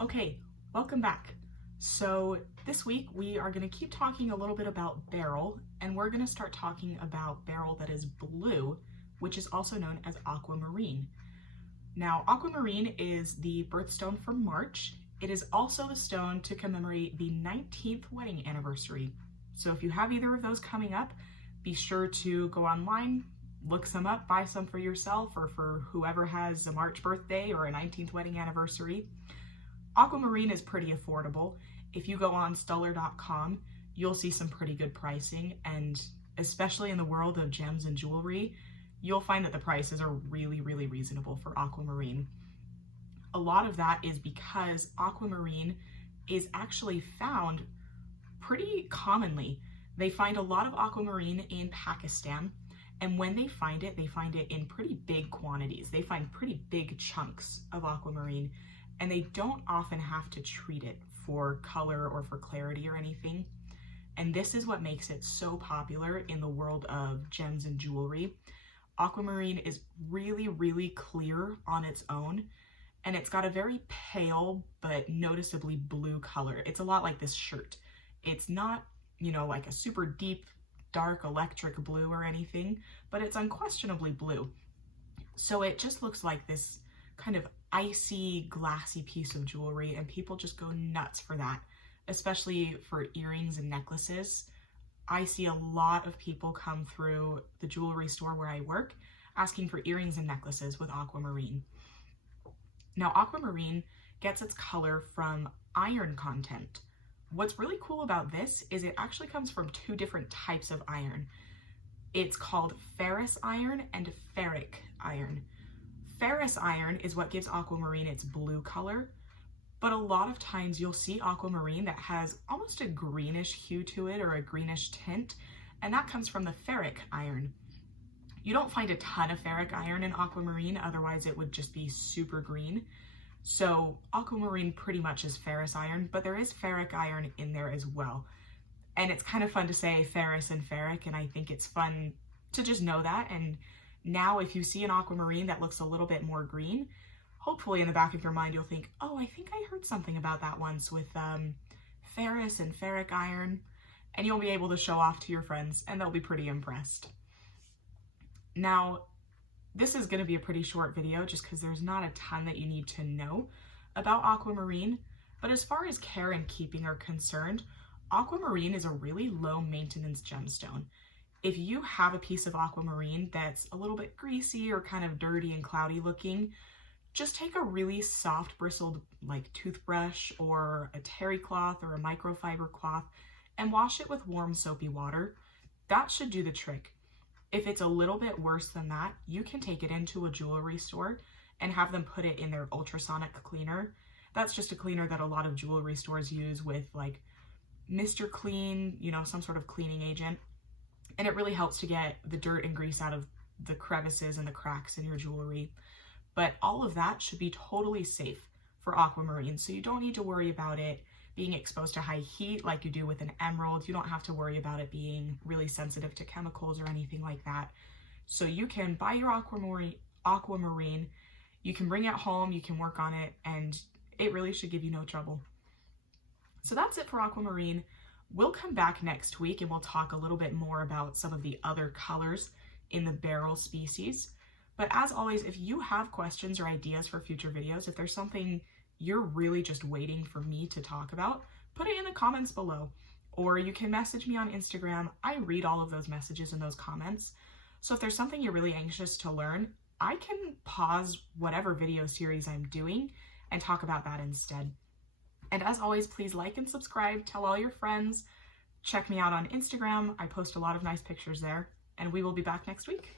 Okay, welcome back. So this week we are going to keep talking a little bit about beryl, and we're going to start talking about beryl that is blue, which is also known as aquamarine. Now, aquamarine is the birthstone for March. It is also the stone to commemorate the 19th wedding anniversary. So if you have either of those coming up, be sure to go online, look some up, buy some for yourself or for whoever has a March birthday or a 19th wedding anniversary. Aquamarine is pretty affordable. If you go on stellar.com, you'll see some pretty good pricing, and especially in the world of gems and jewelry, you'll find that the prices are really reasonable for aquamarine. A lot of that is because aquamarine is actually found pretty commonly. They find a lot of aquamarine in Pakistan, and when they find it in pretty big quantities. They find pretty big chunks of aquamarine, and they don't often have to treat it for color or for clarity or anything. And this is what makes it so popular in the world of gems and jewelry. Aquamarine is really clear on its own, and it's got a very pale but noticeably blue color. It's a lot like this shirt. It's not, like a super deep, dark electric blue or anything, but it's unquestionably blue. So it just looks like this kind of icy, glassy piece of jewelry, and people just go nuts for that, especially for earrings and necklaces. I see a lot of people come through the jewelry store where I work asking for earrings and necklaces with aquamarine. Now, aquamarine gets its color from iron content. What's really cool about this is it actually comes from two different types of iron. It's called ferrous iron and ferric iron. Ferrous iron is what gives aquamarine its blue color, but a lot of times you'll see aquamarine that has almost a greenish hue to it or a greenish tint, and that comes from the ferric iron. You don't find a ton of ferric iron in aquamarine, otherwise it would just be super green. So aquamarine pretty much is ferrous iron, but there is ferric iron in there as well. And it's kind of fun to say ferrous and ferric, and I think it's fun to just know that. And now if you see an aquamarine that looks a little bit more green, hopefully in the back of your mind you'll think, oh, I think I heard something about that once with ferrous and ferric iron, and you'll be able to show off to your friends and they'll be pretty impressed. Now, this is going to be a pretty short video just because there's not a ton that you need to know about aquamarine, but as far as care and keeping are concerned, aquamarine is a really low maintenance gemstone. If you have a piece of aquamarine that's a little bit greasy or kind of dirty and cloudy looking, just take a really soft bristled toothbrush or a terry cloth or a microfiber cloth and wash it with warm soapy water. That should do the trick. If it's a little bit worse than that, you can take it into a jewelry store and have them put it in their ultrasonic cleaner. That's just a cleaner that a lot of jewelry stores use with Mr. Clean, some sort of cleaning agent. And it really helps to get the dirt and grease out of the crevices and the cracks in your jewelry. But all of that should be totally safe for aquamarine, so you don't need to worry about it being exposed to high heat like you do with an emerald. You don't have to worry about it being really sensitive to chemicals or anything like that. So you can buy your aquamarine, you can bring it home, you can work on it, and it really should give you no trouble. So that's it for aquamarine. We'll come back next week and we'll talk a little bit more about some of the other colors in the beryl species. But as always, if you have questions or ideas for future videos, if there's something you're really just waiting for me to talk about, put it in the comments below. Or you can message me on Instagram. I read all of those messages and those comments. So if there's something you're really anxious to learn, I can pause whatever video series I'm doing and talk about that instead. And as always, please like and subscribe, tell all your friends, check me out on Instagram. I post a lot of nice pictures there, and we will be back next week.